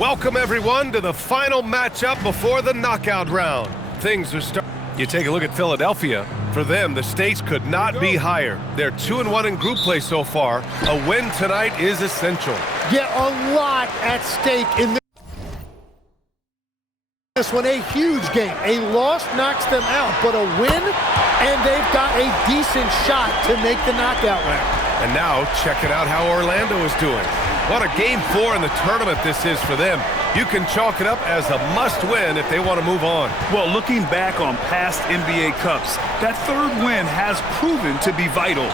Welcome, everyone, to the final matchup before the knockout round. Things are starting. You take a look at Philadelphia. For them, the stakes could not be higher. They're 2-1 in group play so far. A win tonight is essential. Yeah, a lot at stake in this one. A huge game. A loss knocks them out, but a win, and they've got a decent shot to make the knockout round. And now, checking out how Orlando is doing. What a Game 4 in the tournament this is for them. You can chalk it up as a must-win if they want to move on. Well, looking back on past NBA Cups, that third win has proven to be vital.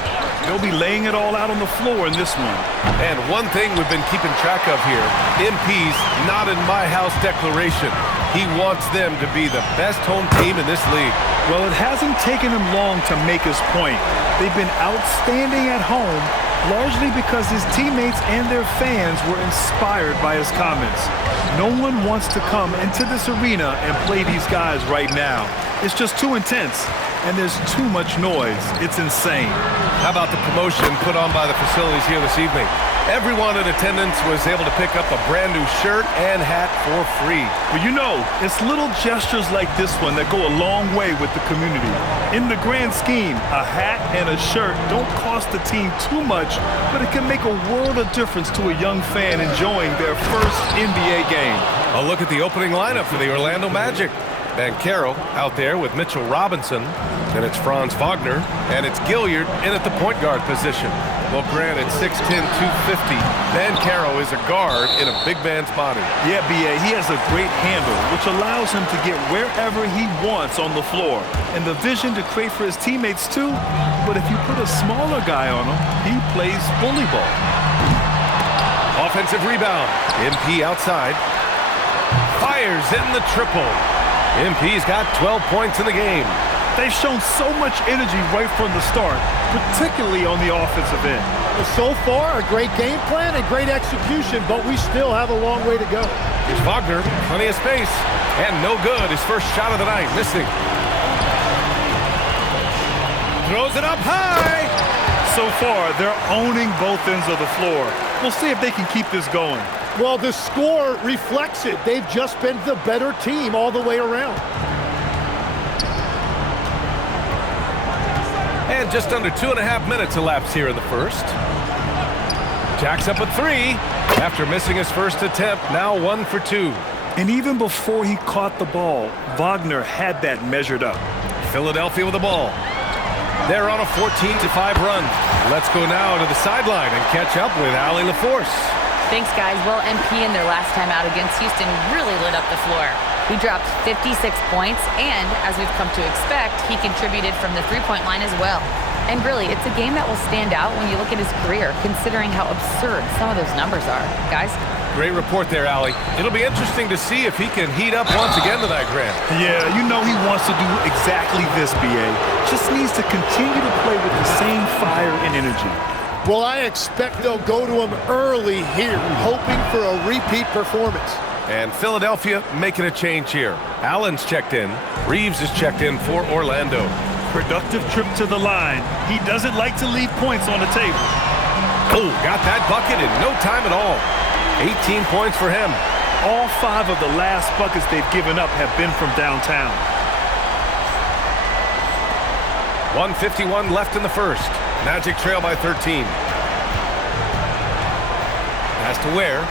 They'll be laying it all out on the floor in this one. And one thing we've been keeping track of here, MP's not in my house declaration. He wants them to be the best home team in this league. Well, it hasn't taken him long to make his point. They've been outstanding at home, largely because his teammates and their fans were inspired by his comments. No one wants to come into this arena and play these guys right now. It's just too intense, and there's too much noise. It's insane. How about the promotion put on by the facilities here this evening? Everyone in attendance was able to pick up a brand new shirt and hat for free. Well, you know, it's little gestures like this one that go a long way with the community. In the grand scheme, a hat and a shirt don't cost the team too much, but it can make a world of difference to a young fan enjoying their first NBA game. A look at the opening lineup for the Orlando Magic. Banchero out there with Mitchell Robinson. Then it's Franz Wagner, and it's Gilliard in at the point guard position. Well, granted, 6'10", 250. Banchero is a guard in a big man's body. Yeah, B.A., he has a great handle, which allows him to get wherever he wants on the floor. And the vision to create for his teammates, too. But if you put a smaller guy on him, he plays bully ball. Offensive rebound. MP outside. Fires in the triple. MP's got 12 points in the game. They've shown so much energy right from the start, particularly on the offensive end. So far, a great game plan and great execution, but we still have a long way to go. Here's Wagner, plenty of space, and no good. His first shot of the night, missing. Throws it up high. So far, they're owning both ends of the floor. We'll see if they can keep this going. Well, the score reflects it. They've just been the better team all the way around. And just under 2.5 minutes elapsed here in the first. Jacks up a three after missing his first attempt, now 1 for 2. And even before he caught the ball, Wagner had that measured up. Philadelphia with the ball. They're on a 14-5 run. Let's go now to the sideline and catch up with Allie LaForce. Thanks, guys. Well, MP in their last time out against Houston really lit up the floor. He dropped 56 points, and as we've come to expect, he contributed from the three-point line as well. And really, it's a game that will stand out when you look at his career, considering how absurd some of those numbers are. Guys? Great report there, Allie. It'll be interesting to see if he can heat up once again tonight, Grant. Yeah, you know he wants to do exactly this, B.A. Just needs to continue to play with the same fire and energy. Well, I expect they'll go to him early here, hoping for a repeat performance. And Philadelphia making a change here. Allen's checked in. Reeves is checked in for Orlando. Productive trip to the line. He doesn't like to leave points on the table. Oh, got that bucket in no time at all. 18 points for him. All 5 of the last buckets they've given up have been from downtown. 1:51 left in the first. Magic trail by 13. Pass to Ware.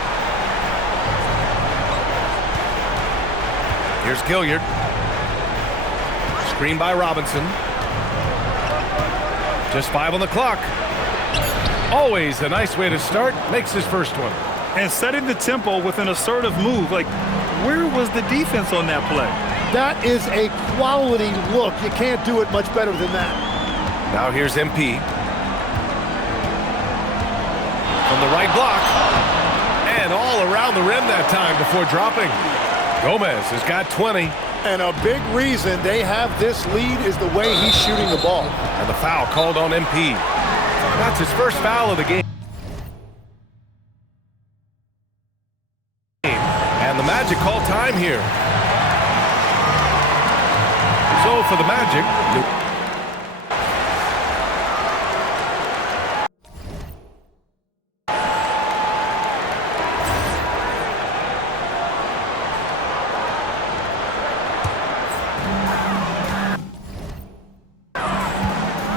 Here's Gilliard. Screen by Robinson. Just 5 on the clock. Always a nice way to start. Makes his first one. And setting the tempo with an assertive move. Like, where was the defense on that play? That is a quality look. You can't do it much better than that. Now here's MP. From the right block. And all around the rim that time before dropping. Gomez has got 20. And a big reason they have this lead is the way he's shooting the ball. And the foul called on MP. That's his first foul of the game. And the Magic call time here. So for the Magic,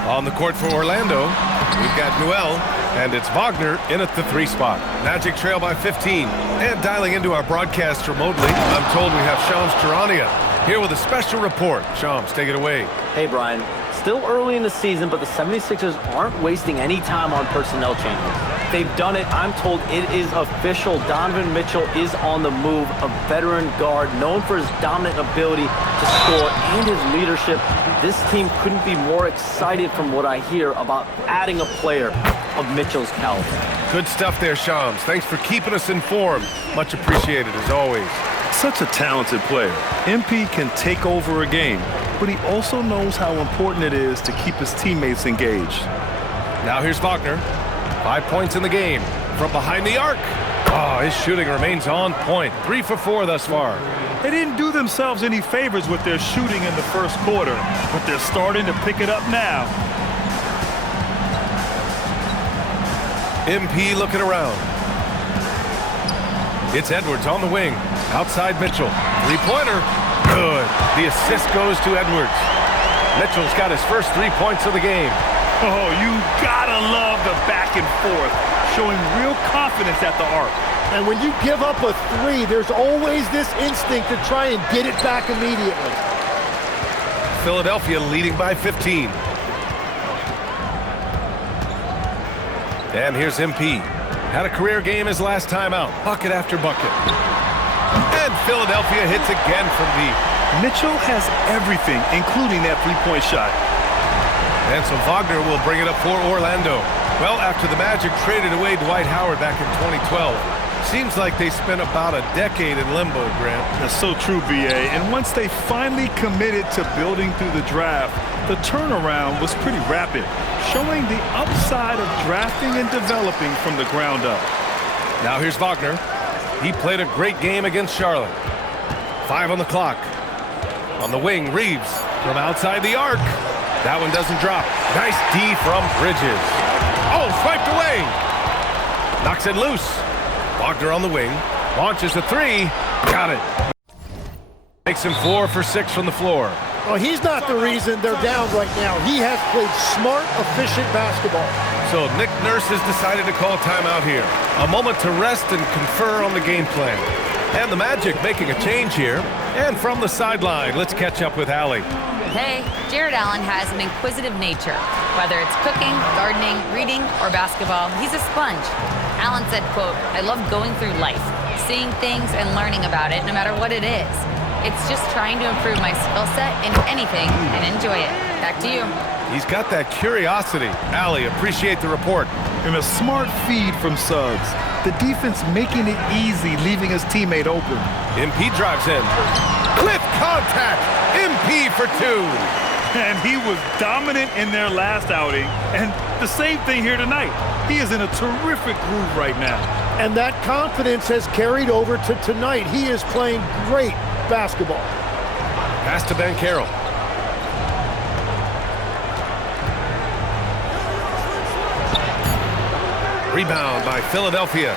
On the court for Orlando, we've got Noel, and it's Wagner in at the 3 spot. Magic trail by 15. And dialing into our broadcast remotely, I'm told we have Shams Charania here with a special report. Shams, take it away. Hey, Brian. Still early in the season, but the 76ers aren't wasting any time on personnel changes. They've done it. I'm told it is official. Donovan Mitchell is on the move, a veteran guard known for his dominant ability to score and his leadership. This team couldn't be more excited from what I hear about adding a player of Mitchell's caliber. Good stuff there, Shams. Thanks for keeping us informed. Much appreciated, as always. Such a talented player. MP can take over a game, but he also knows how important it is to keep his teammates engaged. Now here's Wagner. 5 points in the game from behind the arc. Oh, his shooting remains on point. 3 for 4 thus far. They didn't do themselves any favors with their shooting in the first quarter, but they're starting to pick it up now. MP looking around. It's Edwards on the wing. Outside Mitchell. 3-pointer. Good. The assist goes to Edwards. Mitchell's got his first 3 points of the game. Oh, you gotta love the back and forth, showing real confidence at the arc. And when you give up a 3, there's always this instinct to try and get it back immediately. Philadelphia leading by 15. And here's MP. Had a career game his last time out. Bucket after bucket. And Philadelphia hits again from deep. Mitchell has everything, including that 3-point shot. And so Wagner will bring it up for Orlando. Well, after the Magic traded away Dwight Howard back in 2012, seems like they spent about a decade in limbo, Grant. That's so true, B.A. And once they finally committed to building through the draft, the turnaround was pretty rapid, showing the upside of drafting and developing from the ground up. Now here's Wagner. He played a great game against Charlotte. 5 on the clock. On the wing, Reeves from outside the arc. That one doesn't drop. Nice D from Bridges. Oh, swiped away. Knocks it loose. Wagner on the wing. Launches a 3. Got it. Makes him 4 for 6 from the floor. Well, he's not the reason they're down right now. He has played smart, efficient basketball. So Nick Nurse has decided to call timeout here. A moment to rest and confer on the game plan. And the Magic making a change here. And from the sideline, let's catch up with Allie. Hey, Jared Allen has an inquisitive nature. Whether it's cooking, gardening, reading, or basketball, he's a sponge. Allen said, quote, "I love going through life, seeing things and learning about it no matter what it is. It's just trying to improve my skill set in anything and enjoy it." Back to you. He's got that curiosity. Allie, appreciate the report. And a smart feed from Suggs. The defense making it easy, leaving his teammate open. MP drives in. Cliff contact. MP for 2. And he was dominant in their last outing. And the same thing here tonight. He is in a terrific groove right now. And that confidence has carried over to tonight. He is playing great basketball. Pass to Ben Carroll. Rebound by Philadelphia.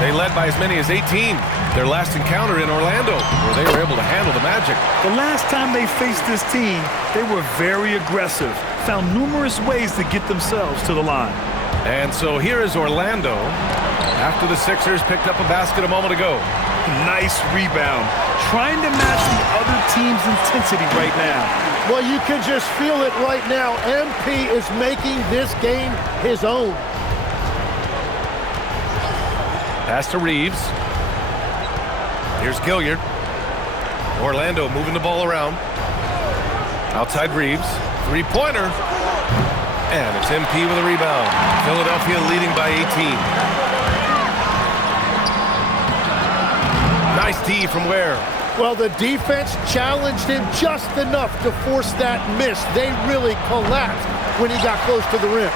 They led by as many as 18. Their last encounter in Orlando, where they were able to handle the Magic. The last time they faced this team, they were very aggressive, found numerous ways to get themselves to the line. And so here is Orlando, after the Sixers picked up a basket a moment ago. Nice rebound, trying to match the other team's intensity right now. Well, you can just feel it right now. MP is making this game his own. Pass to Reeves. Here's Gilliard. Orlando moving the ball around. Outside Reeves. 3-pointer. And it's MP with a rebound. Philadelphia leading by 18. Nice D from Ware. Well, the defense challenged him just enough to force that miss. They really collapsed when he got close to the rim.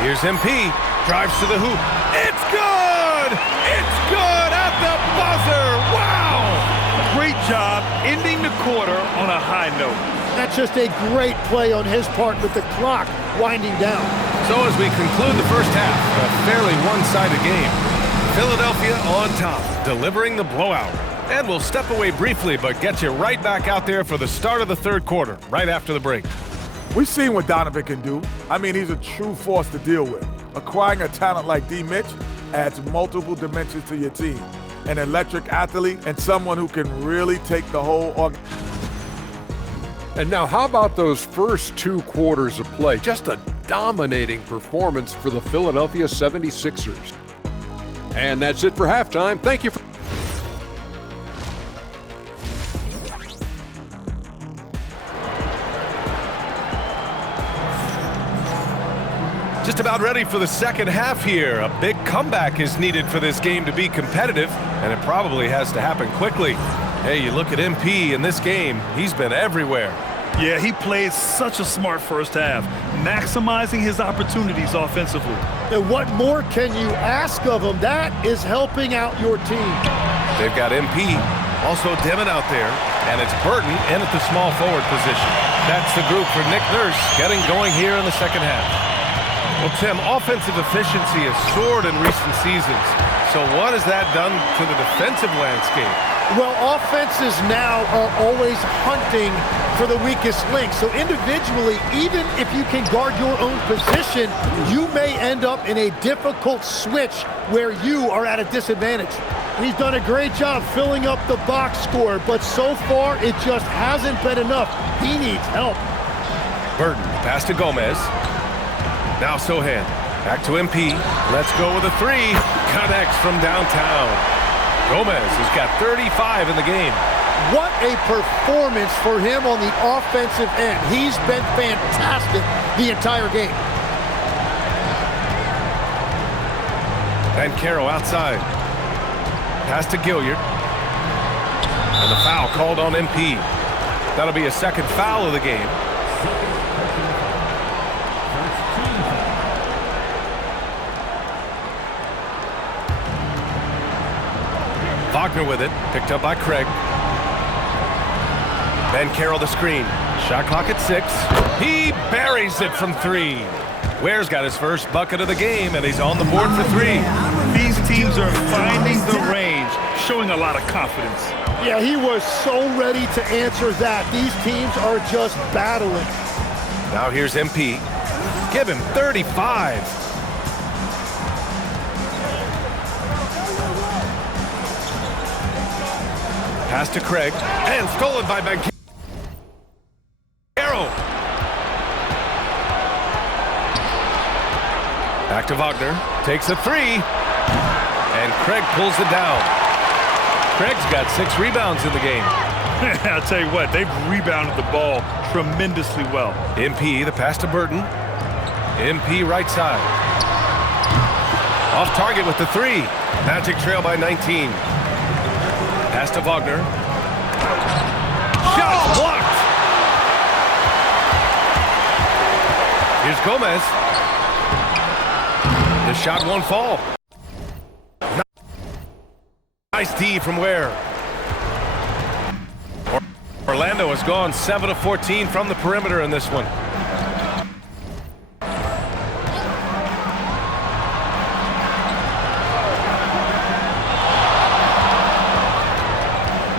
Here's MP. Drives to the hoop. It's good! It's good at the buzzer! Wow! Great job ending the quarter on a high note. That's just a great play on his part with the clock winding down. So as we conclude the first half, a fairly one-sided game. Philadelphia on top, delivering the blowout. And we'll step away briefly, but get you right back out there for the start of the third quarter, right after the break. We've seen what Donovan can do. I mean, he's a true force to deal with. Acquiring a talent like D. Mitch adds multiple dimensions to your team. An electric athlete and someone who can really take the whole organization. And now how about those first 2 quarters of play? Just a dominating performance for the Philadelphia 76ers. And that's it for halftime. Thank you for... Just about ready for the second half here. A big comeback is needed for this game to be competitive, and it probably has to happen quickly. Hey, you look at MP in this game, he's been everywhere. Yeah, he played such a smart first half, maximizing his opportunities offensively. And what more can you ask of him? That is helping out your team. They've got MP, also Demon out there, and it's Burton in at the small forward position. That's the group for Nick Nurse getting going here in the second half. Well, Tim, offensive efficiency has soared in recent seasons. So what has that done to the defensive landscape? Well, offenses now are always hunting for the weakest link. So individually, even if you can guard your own position, you may end up in a difficult switch where you are at a disadvantage. He's done a great job filling up the box score, but so far it just hasn't been enough. He needs help. Burton, pass to Gomez. Now Sohan, back to MP. Let's go with a 3. Connects from downtown. Gomez has got 35 in the game. What a performance for him on the offensive end. He's been fantastic the entire game. And Carroll outside. Pass to Gilliard. And the foul called on MP. That'll be a second foul of the game. Wagner with it, picked up by Craig. Ben Carroll the screen. Shot clock at 6. He buries it from 3. Ware's got his first bucket of the game, and he's on the board for 3. These teams are finding the range, showing a lot of confidence. Yeah, he was so ready to answer that. These teams are just battling. Now here's MP. Give him 35. Pass to Craig, and stolen by Ben Carroll. Back to Wagner, takes a 3, and Craig pulls it down. Craig's got 6 rebounds in the game. I'll tell you what, they've rebounded the ball tremendously well. MP, the pass to Burton. MP right side. Off target with the 3. Magic trail by 19. Pass to Wagner. Shot blocked. Here's Gomez. The shot won't fall. Nice D from Ware. Orlando has gone 7 of 14 from the perimeter in this one.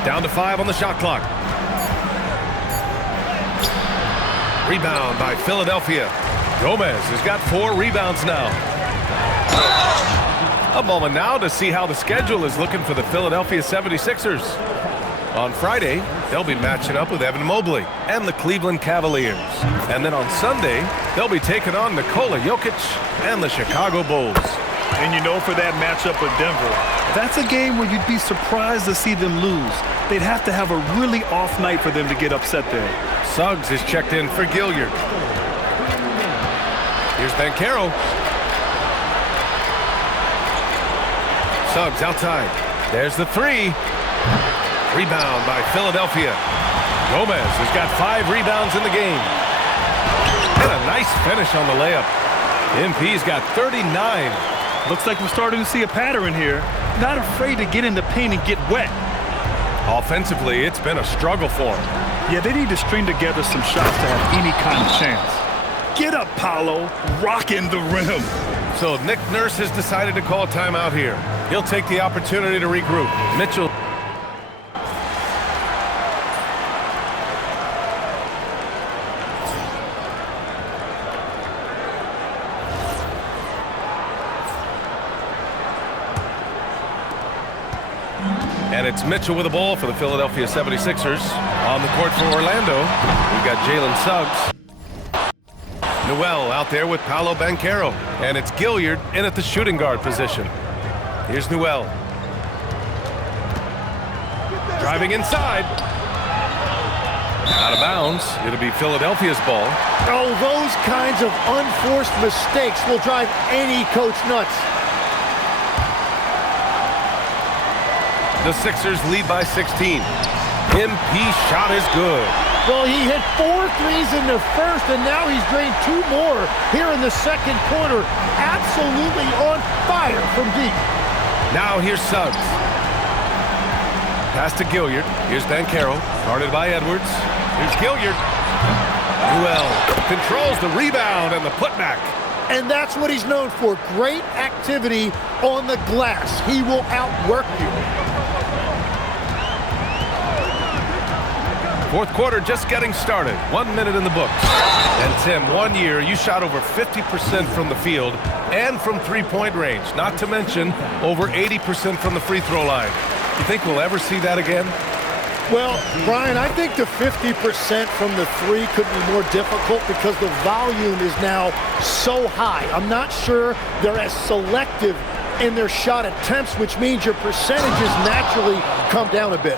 Down to 5 on the shot clock. Rebound by Philadelphia. Gomez has got 4 rebounds now. A moment now to see how the schedule is looking for the Philadelphia 76ers. On Friday, they'll be matching up with Evan Mobley and the Cleveland Cavaliers. And then on Sunday, they'll be taking on Nikola Jokic and the Chicago Bulls. And you know, for that matchup with Denver, that's a game where you'd be surprised to see them lose. They'd have to have a really off night for them to get upset there. Suggs is checked in for Gilliard. Here's Ben Carroll. Suggs outside. There's the 3. Rebound by Philadelphia. Gomez has got 5 rebounds in the game. And a nice finish on the layup. MP's got 39. Looks like we're starting to see a pattern here. Not afraid to get in the paint and get wet. Offensively, it's been a struggle for him. Yeah, they need to string together some shots to have any kind of chance. Get up, Paolo. Rocking the rim. So Nick Nurse has decided to call timeout here. He'll take the opportunity to regroup. Mitchell And it's Mitchell with the ball for the Philadelphia 76ers. On the court for Orlando, we've got Jalen Suggs. Noel out there with Paolo Banchero. And it's Gilliard in at the shooting guard position. Here's Noel. Driving inside. Out of bounds. It'll be Philadelphia's ball. Oh, those kinds of unforced mistakes will drive any coach nuts. The Sixers lead by 16. MP shot is good. Well, he hit 4 threes in the first, and now he's drained 2 more here in the second quarter. Absolutely on fire from deep. Now here's Suggs. Pass to Gilliard. Here's Banchero. Guarded by Edwards. Here's Gilliard. Noel controls the rebound and the putback. And that's what he's known for. Great activity on the glass. He will outwork you. Fourth quarter just getting started. 1 minute in the books. And Tim, 1 year, you shot over 50% from the field and from three-point range. Not to mention over 80% from the free throw line. You think we'll ever see that again? Well, Brian, I think the 50% from the three could be more difficult because the volume is now so high. I'm not sure they're as selective in their shot attempts, which means your percentages naturally come down a bit.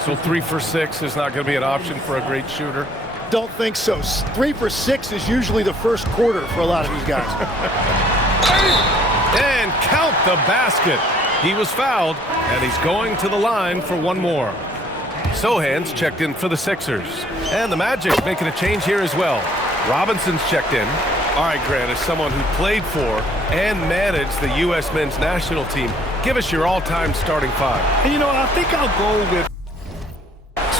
So 3 for 6 is not going to be an option for a great shooter? Don't think so. 3 for 6 is usually the first quarter for a lot of these guys. And count the basket. He was fouled, and he's going to the line for one more. Sohan's checked in for the Sixers. And the Magic making a change here as well. Robinson's checked in. All right, Grant, as someone who played for and managed the U.S. men's national team, give us your all-time starting 5. And, you know, I think I'll go with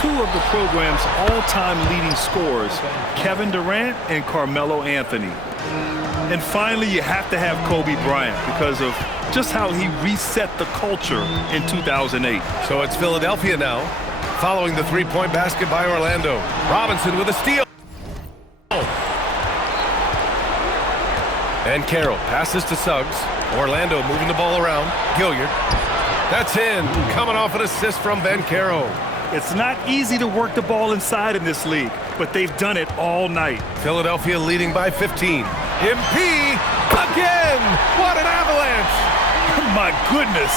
2 of the program's all-time leading scorers, Kevin Durant and Carmelo Anthony. And finally, you have to have Kobe Bryant because of just how he reset the culture in 2008. So it's Philadelphia now, following the three-point basket by Orlando. Robinson with a steal. And Carroll passes to Suggs. Orlando moving the ball around. Gilliard. That's in. Coming off an assist from Banchero. It's not easy to work the ball inside in this league, but they've done it all night. Philadelphia leading by 15. MP again! What an avalanche! My goodness,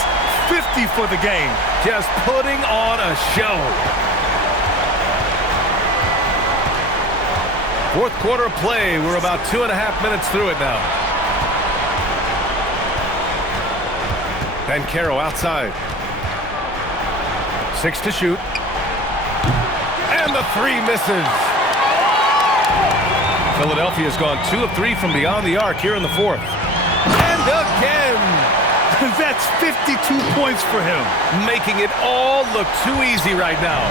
50 for the game. Just putting on a show. Fourth quarter play. We're about 2.5 minutes through it now. Banchero outside. 6 to shoot. And the 3 misses. Philadelphia's gone 2 of 3 from beyond the arc here in the fourth. And again! That's 52 points for him. Making it all look too easy right now.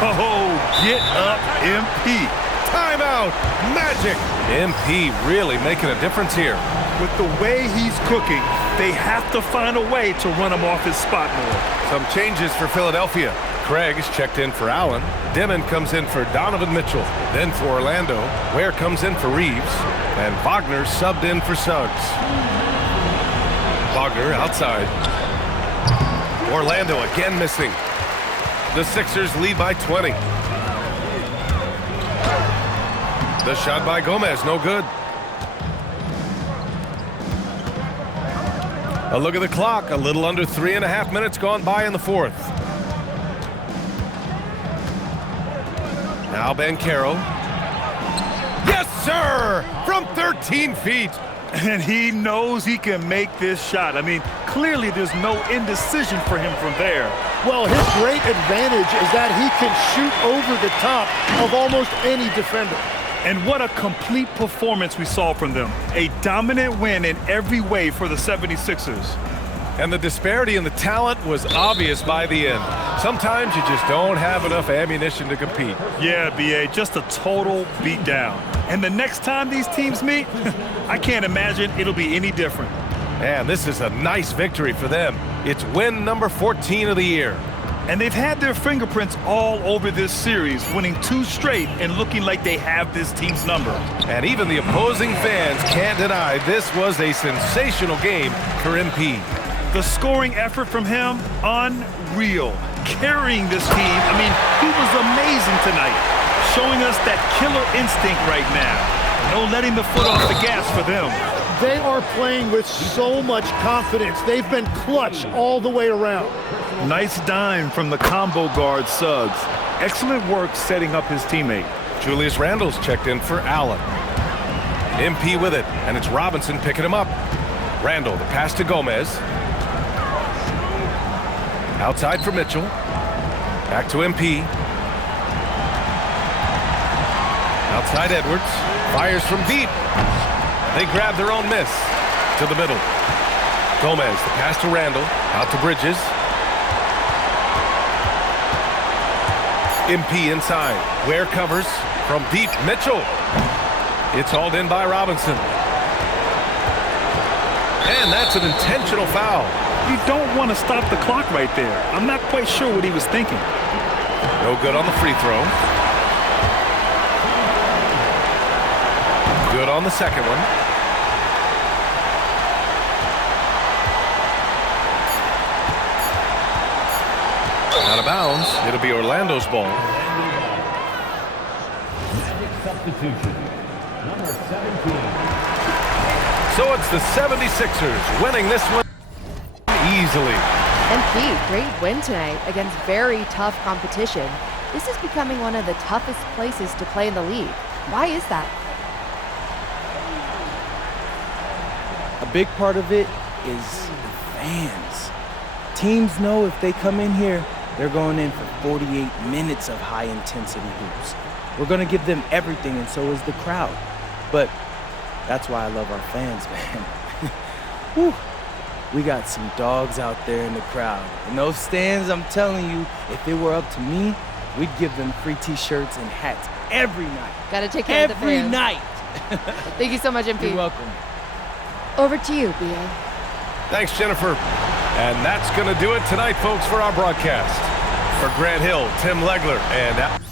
Oh, get up, MP. Timeout. Magic. MP really making a difference here. With the way he's cooking, they have to find a way to run him off his spot more. Some changes for Philadelphia. Craig is checked in for Allen. Dimon comes in for Donovan Mitchell. Then for Orlando, Ware comes in for Reeves. And Wagner subbed in for Suggs. Wagner outside. Orlando again missing. The Sixers lead by 20. The shot by Gomez, no good. A look at the clock, a little under 3.5 minutes gone by in the fourth. Now Banchero. Yes, sir! From 13 feet. And he knows he can make this shot. I mean, clearly there's no indecision for him from there. Well, his great advantage is that he can shoot over the top of almost any defender. And what a complete performance we saw from them. A dominant win in every way for the 76ers. And the disparity in the talent was obvious by the end. Sometimes you just don't have enough ammunition to compete. Yeah, B.A., just a total beatdown. And the next time these teams meet, I can't imagine it'll be any different. Man, this is a nice victory for them. It's win number 14 of the year. And they've had their fingerprints all over this series, winning 2 straight and looking like they have this team's number. And even the opposing fans can't deny this was a sensational game for MP. The scoring effort from him, unreal. Carrying this team, I mean, he was amazing tonight. Showing us that killer instinct right now. No letting the foot off the gas for them. They are playing with so much confidence. They've been clutch all the way around. Nice dime from the combo guard Suggs. Excellent work setting up his teammate. Julius Randle's checked in for Allen. MP with it, and it's Robinson picking him up. Randle, the pass to Gomez. Outside for Mitchell. Back to MP. Outside Edwards. Fires from deep. They grab their own miss. To the middle. Gomez, the pass to Randle. Out to Bridges. MP inside. Ware covers from deep. Mitchell. It's hauled in by Robinson. And that's an intentional foul. You don't want to stop the clock right there. I'm not quite sure what he was thinking. No good on the free throw. Good on the second one. Out of bounds. It'll be Orlando's ball. Substitution, number 17. So it's the 76ers winning this one easily. MP, great win tonight against very tough competition. This is becoming one of the toughest places to play in the league. Why is that? A big part of it is the fans. Teams know if they come in here, they're going in for 48 minutes of high-intensity hoops. We're going to give them everything, and so is the crowd. But that's why I love our fans, man. Whew. We got some dogs out there in the crowd. And those stands, I'm telling you, if it were up to me, we'd give them free T-shirts and hats every night. Gotta take care of the fans. Every night. Thank you so much, MP. You're welcome. Over to you, B.A. Thanks, Jennifer. And that's going to do it tonight, folks, for our broadcast. For Grant Hill, Tim Legler, and...